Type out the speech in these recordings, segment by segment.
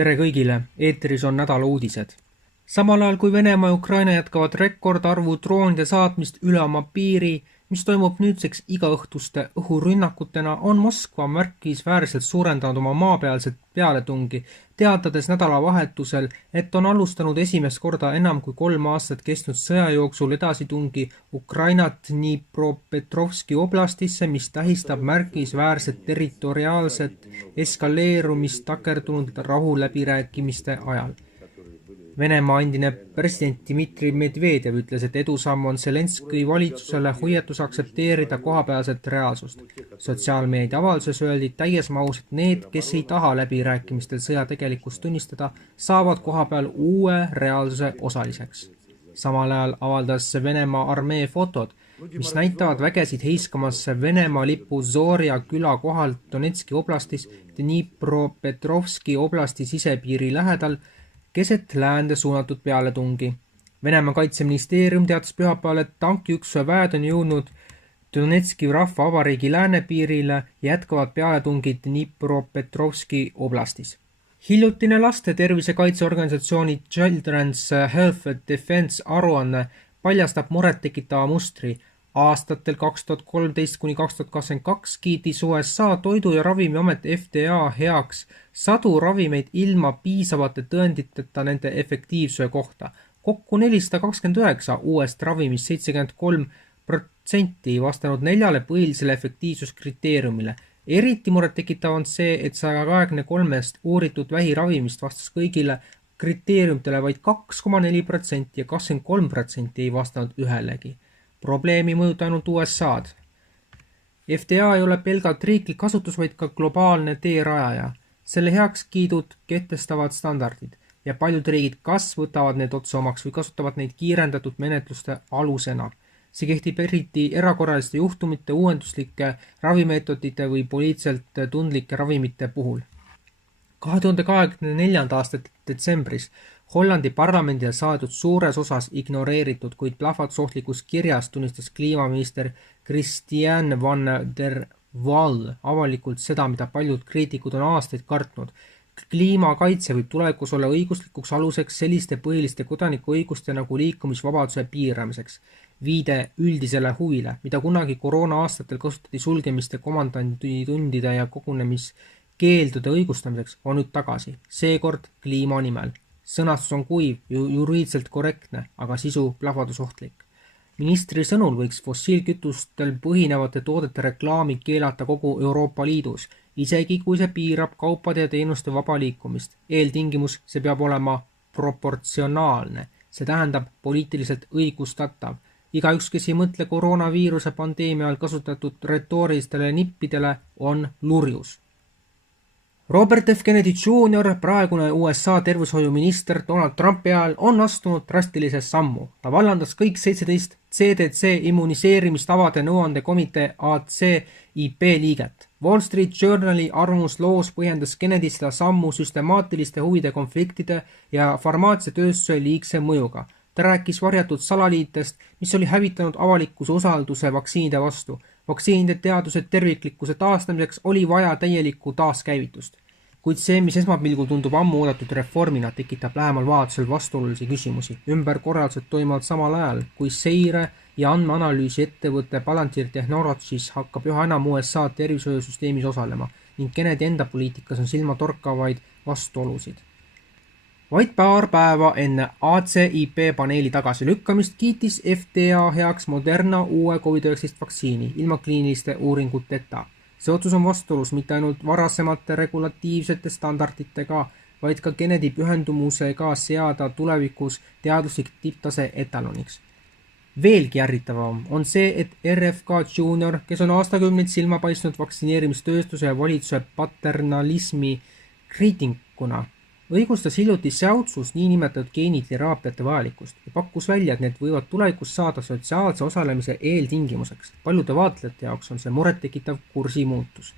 Tere kõigile, eetris on nädala uudised. Samal ajal kui Venemaa ja Ukraina jätkavad rekordarvu droonide saatmist üle oma piiri, mis toimub nüüdseks igaõhtuste õhurünnakutena, on Moskva märkimisväärselt suurendanud oma maapealset pealetungi, teatades nädalavahetusel, et on alustanud esimest korda enam kui 3 aastat kestnud sõja jooksul edasitungi Ukrainat Dnipropetrovski oblastisse, mis tähistab märkimisväärset territoriaalset eskaleerumist takerdunud rahuläbirääkimiste ajal. Venemaa endine president Dmitri Medvedev ütles, et edusamm on Zelenski valitsusele hoiatus aktsepteerida kohapealset reaalsust. Sotsiaalmeedia avalduses öeldi täies mahus, et need, kes ei taha läbirääkimistel sõja tegelikkust tunnistada, saavad kohapeal uue reaalsuse osaliseks. Samal ajal avaldas Venemaa armee fotod, mis näitavad vägesid heiskamas Venemaa lipu Zorja küla kohalt Donetski oblastis Dnipropetrovski oblasti sisepiiri lähedal, keset läände suunatud pealetungi. Venemaa kaitseministeerium teatas pühapäeval, et tankiüksuse väed on jõudnud Donetski rahvavabariigi läänepiirile ja jätkavad pealetungi Dnipropetrovski oblastis. Hiljutine laste tervisekaitseorganisatsiooni Children's Health Defense aruanne paljastab murettekitava mustri. Aastatel 2013–2022 kiitis USA Toidu- ja Ravimiamet FDA heaks 100 ravimeid ilma piisavate tõenditeta nende efektiivsuse kohta. Kokku 429 uuest ravimist 73% vastanud 4 põhilisele efektiivsuskriteeriumile. Eriti murettekitav on see, et 123 uuritud vähiravimist vastas kõigile kriteeriumitele vaid 2,4% ja 23% ei vastanud ühelegi. Probleemi mõjuta ainult USA'd. FDA ei ole pelgalt riiklik asutus, vaid ka globaalne teerajaja. Selle heakskiidud kehtestavad standardid ja paljud riigid kas võtavad need otsa omaks või kasutavad neid kiirendatud menetluste alusena. See kehtib eriti erakorraliste juhtumite, uuenduslike ravimeetodite või poliitselt tundlike ravimite puhul. 2024. aasta detsembris Hollandi parlamendile saadud suures osas ignoreeritud, kuid plahvatusohtlikus kirjas tunnistas kliimaminister Christian van der Waal avalikult seda, mida paljud kriitikud on aastaid kartnud. Kliimakaitse võib tulevikus olla õiguslikuks aluseks selliste põhiliste kodanikuõiguste nagu liikumisvabaduse piiramiseks. Viide üldisele huvile, mida kunagi koroona aastatel kasutati sulgemiste, komandanditundide ja kogunemiskeeldude õigustamiseks, on nüüd tagasi, seekord kliima nimel. Sõnastus on kuiv, juriidselt korrektne, aga sisu plahvatusohtlik. Ministri sõnul võiks fossiilkütustel põhinevate toodete reklaami keelata kogu Euroopa Liidus, isegi kui see piirab kaupade ja teenuste vaba liikumist. Eeltingimus, see peab olema proportsionaalne, see tähendab poliitiliselt õigustatav. Igaüks, kes ei mõtle koroonaviiruse pandeemial kasutatud retoorilistele nippidele, on lurjus. Robert F. Kennedy Jr., praegune USA tervishoiuminister Donald Trumpi ajal, on astunud drastilise sammu. Ta vallandas kõik 17 CDC immuniseerimistavade nõuandekomitee ACIP liiget. Wall Street Journali arvamusloos põhjendas Kennedy seda sammu süstemaatiliste huvide konfliktide ja farmaatsiatööstuse liigse mõjuga. Ta rääkis varjatud salaliitest, mis oli hävitanud avalikkuse usalduse vaktsiinide vastu. Vaktsiinide teaduse terviklikkuse taastamiseks oli vaja täielikku taaskäivitust. Kuid see, mis esmapilgul tundub ammu oodatud reformina, tekitab lähemal vaatusel vastuolulisi küsimusi. Ümberkorraldused toimuvad samal ajal, kui seire- ja andmeanalüüsi ettevõtte Palantir Technologies hakkab üha enam USA tervishoiusüsteemis osalema ning Kennedy enda poliitikas on silmatorkavaid vastuolusid. Vaid paar päeva enne ACIP paneeli tagasilükkamist kiitis FDA heaks Moderna uue COVID-19 vaktsiini ilma kliiniliste uuringuteta. See otsus on vastuolus mitte ainult varasemate regulatiivsete standarditega, vaid ka Kennedy pühendumusega seada tulevikus teaduslik tipptase etaloniks. Veelgi ärritavam on see, et RFK Jr., kes on aastakümneid silma paistnud vaktsineerimistööstuse ja valitsuse paternalismi kriitikuna, õigustas hiljuti säutsus niinimetatud geeniteraapiate vajalikkust ja pakkus välja, et need võivad tulevikus saada sotsiaalse osalemise eeltingimuseks. Paljude vaatlejate jaoks on see murettekitav kursimuutus.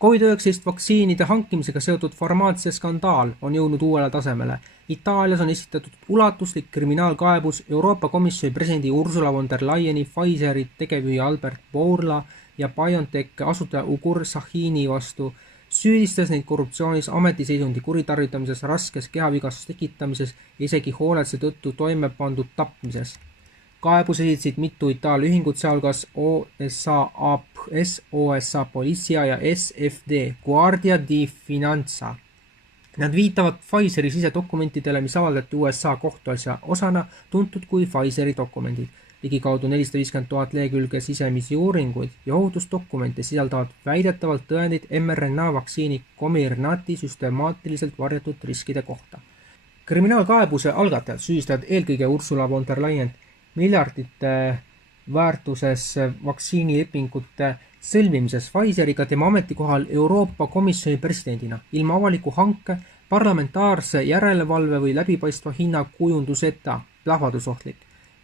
COVID-19 vaktsiinide hankimisega seotud farmaatsiaskandaal on jõudnud uuele tasemele. Itaalias on esitatud ulatuslik kriminaalkaebus Euroopa Komisjoni presidendi Ursula von der Leyeni, Pfizeri tegevjuhi Albert Bourla ja BioNTech asutaja Ugur Sahini vastu süüdistas neid korruptsioonis, ametiseisundi kuritarvitamises, raskes kehavigastuse tekitamises ja isegi hooletse tõttu toime pandud tapmises. Kaebus esitasid mitu Itaalia ühingut, sealhulgas USA Polizia ja SFD Guardia di Finanza. Nad viitavad Pfizeri sisedokumentidele, mis avaldati USA kohtuasja osana, tuntud kui Pfizeri dokumendid. Ligikaudu 450 000 lehekülge sisemisi uuringuid ja ohutusdokumente sisaldavad väidetavalt tõendid mRNA vaktsiini Comirnaty süstemaatiliselt varjatud riskide kohta. Kriminaalkaebuse algatajad süüdistavad eelkõige Ursula von der Leyen miljardite väärtuses vaktsiinilepingute sõlmimises Pfizeriga tema ametikohal Euroopa Komisjoni presidendina, ilma avaliku hanke, parlamentaarse järelevalve või läbipaistva hinnakujunduseta, plahvatusohtlik.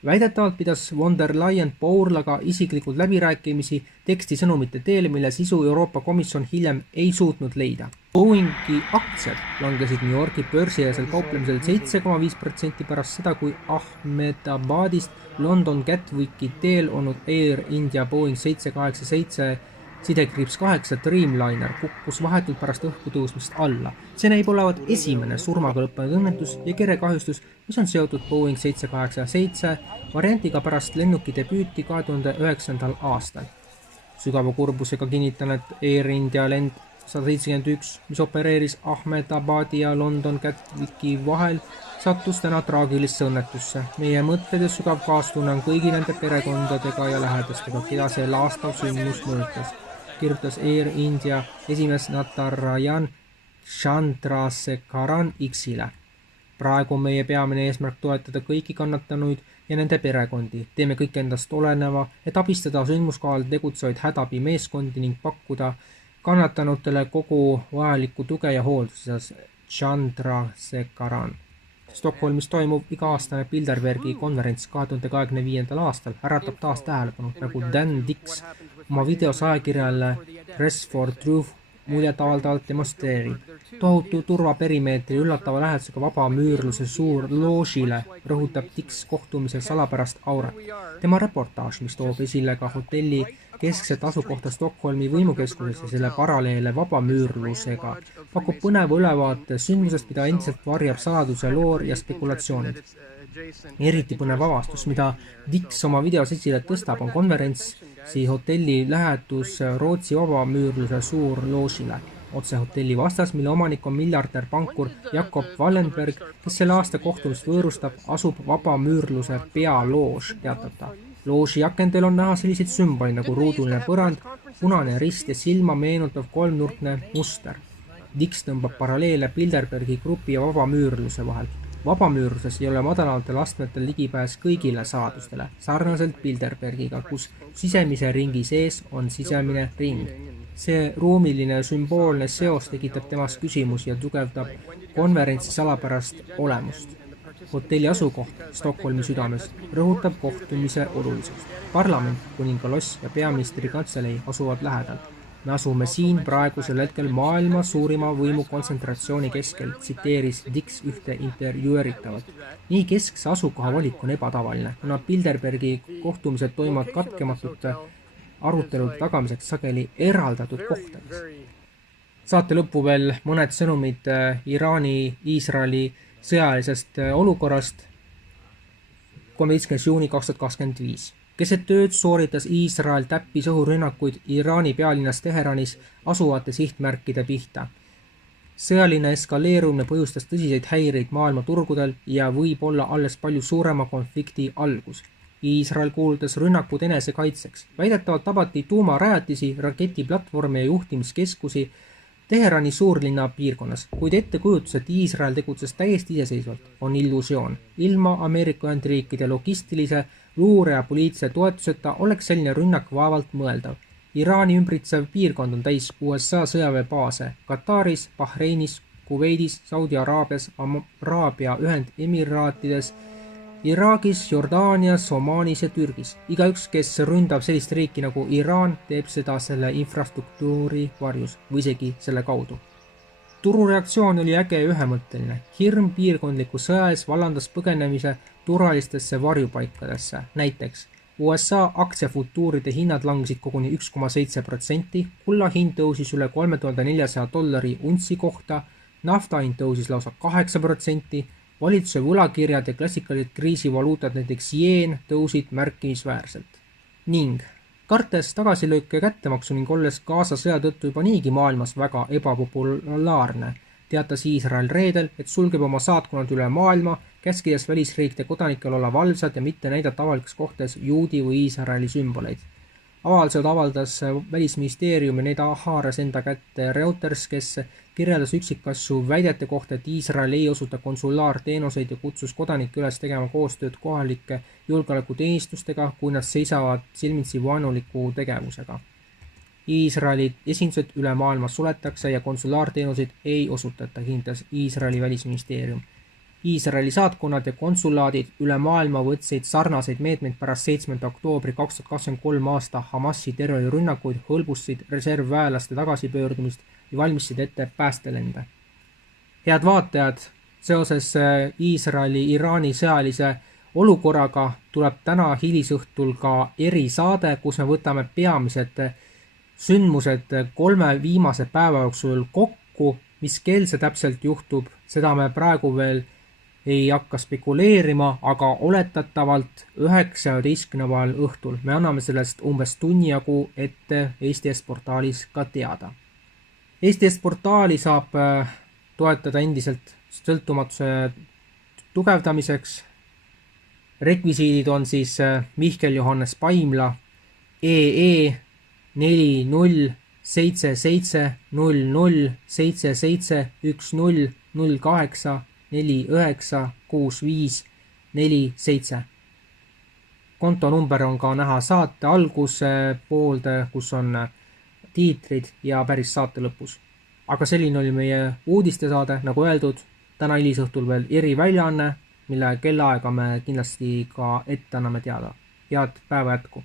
Väidetavalt pidas von der Leyen Bourlaga isiklikult läbirääkimisi tekstisõnumite teel, mille sisu Euroopa Komisjon hiljem ei suutnud leida. Boeingi aktsiad langesid New Yorki börsieelsel kauplemisel 7,5% pärast seda, kui Ahmedabadist London Gatwicki teel olnud Air India Boeing 787 /8 Dreamliner kukkus vahetult pärast õhku tõusmist alla. See näib olevat esimene surmaga lõppenud õnnetus ja kerekahjustus, mis on seotud Boeing 787 variantiga pärast lennuki debüüti 2009. aastal. Sügava kurbusega kinnitan, et Air India lend 171, mis opereeris Ahmedabadi ja London Gatwicki vahel, sattus täna traagilisse õnnetusse. Meie mõtted ja sügav kaastunne on kõigi nende perekondadega ja lähedastega, keda see laastav sündmus mõjutas, kirjutas Air India esimees Natarajan Chandrasekaran X-ile. Praegu on meie peamine eesmärk toetada kõiki kannatanuid ja nende perekondi. Teeme kõik endast oleneva, et abistada sündmuskohal tegutsevaid hädabimeeskondi ning pakkuda kannatanutele kogu vajalikku tuge ja hooldused, Chandrasekaran. Stockholmis toimuv iga-aastane Bilderbergi konverents 2025. aastal äratab taas tähelepanu, nagu Dan Dix oma videos ajakirjale Press for Truth muljetavaldavalt demonstreerib. Tohutu turvaperimeetri üllatava lähedusega vaba müürluse suur loožile rõhutab Dix kohtumise salapärast aurat. Tema reportaaž, mis toob esile ka hotelli keskset asukohta Stockholmi võimukeskuses ja selle paralleele vabamüürlusega, pakub põneva ülevaate sündmusest, mida endiselt varjab saladuse loor ja spekulatsioonid. Eriti põnev avastus, mida Dix oma videos esile tõstab, on konverentsi hotelli lähedus Rootsi vabamüürluse suur loožile. Otse hotelli vastas, mille omanik on miljardär pankur Jakob Wallenberg, kes selle aasta kohtumist võõrustab, asub vabamüürluse pealoož, teatab ta. Looži akendel on näha selliseid sümboli nagu ruuduline põrand, punane rist ja silma meenutav kolmnurkne muster. Dix tõmbab paralleele Bilderbergi grupi ja vabamüürluse vahel. Vabamüürluses ei ole madalamatel astmetel ligipääs kõigile saladustele, sarnaselt Bilderbergiga, kus sisemise ringi sees on sisemine ring. See ruumiline sümboolne seos tekitab temas küsimusi ja tugevdab konverentsi salapärast olemust. Hotelli asukoht Stockholmi südames rõhutab kohtumise olulisust. Parlament, kuningaloss ja peaministri kantselei asuvad lähedal. Me asume siin praegusel hetkel maailma suurima võimukontsentratsiooni keskel, tsiteeris Dix ühte intervjueeritavalt. Nii keskse asukoha valik on ebatavaline, kuna Bilderbergi kohtumised toimuvad katkematute arutelude tagamiseks sageli eraldatud kohtades. Saate lõppu veel mõned sõnumid Iraani-Iisraeli sõjalisest olukorrast 13. juuni 2025. Keset tööd sooritas Iisrael täppisõhurünnakuid Iraani pealinnas Teheranis asuvate sihtmärkide pihta. Sõjaline eskaleerumine põhjustas tõsiseid häireid maailma turgudel ja võib olla alles palju suurema konflikti algus. Iisrael kuulutas rünnakud enesekaitseks. Väidetavalt tabati tuumarajatisi, raketiplatvorme ja juhtimiskeskusi Teherani suurlinna piirkonnas, kuid ettekujutus, et Iisrael tegutses täiesti iseseisvalt, on illusioon. Ilma Ameerika Ühendriikide logistilise, luure ja poliitilise toetuseta oleks selline rünnak vaevalt mõeldav. Iraani ümbritsev piirkond on täis USA sõjaväebaase Kataris, Bahreinis, Kuveidis, Saudi Araabias, Araabia Ühendemiraatides, Iraagis, Jordaanias, Omaanis ja Türgis. Igaüks, kes ründab sellist riiki nagu Iraan, teeb seda selle infrastruktuuri varjus või isegi selle kaudu. Turureaktsioon oli äge ja ühemõtteline. Hirm piirkondliku sõja ees vallandas põgenemise turvalistesse varjupaikadesse. Näiteks USA aktsiafutuuride hinnad langesid koguni 1,7%, kulla hind tõusis üle $3400 untsi kohta, nafta hind tõusis lausa 8%, valitsuse võlakirjad ja klassikalised kriisivaluutad, näiteks jeen, tõusid märkimisväärselt. Ning kartes tagasilööke ja kättemaksu ning olles Gaza sõja tõttu juba niigi maailmas väga ebapopulaarne, teatas Iisrael reedel, et sulgeb oma saatkonnad üle maailma, käskides välisriikide kodanikel olla valvsad ja mitte näidata avalikes kohtades juudi või Iisraeli sümboleid. Avaldused avaldas välisministeerium ja neid haaras enda kätte Reuters, kes kirjeldas üksikasju väidete kohta, et Iisrael ei osuta konsulaarteenuseid ja kutsus kodanikke üles tegema koostööd kohalike julgeolekuteenistustega, kui nad seisavad silmitsi vaenuliku tegevusega. Iisraeli esindused üle maailma suletakse ja konsulaarteenuseid ei osutata, kinnitas Iisraeli välisministeerium. Iisraeli saatkonnad ja konsulaadid üle maailma võtsid sarnaseid meetmeid pärast 7. oktoobri 2023 aasta Hamasi terrorirünnakuid, hõlbustasid reservväelaste tagasipöördumist ja valmistasid ette päästelende. Head vaatajad, seoses Iisraeli-Iraani sõjalise olukorraga tuleb täna hilisõhtul ka erisaade, kus me võtame peamised sündmused 3 viimase päeva jooksul kokku. Mis kell see täpselt juhtub, seda me praegu veel ei hakka spekuleerima, aga oletatavalt 19. õhtul. Me anname sellest umbes tunni jagu ette Eesti Est-portaalis ka teada. Eesti Est-portaali saab toetada endiselt sõltumatuse tugevdamiseks. Rekvisiidid on siis Mihkel Johannes Paimla, EE 4077000008496547. kontonumber on ka näha saate alguse poolde, kus on tiitrid ja päris saate lõpus. Aga selline oli meie uudistesaade, nagu öeldud, täna hilisõhtul veel eriväljaanne, mille kellaaega me kindlasti ka ette anname teada. Head päeva jätku!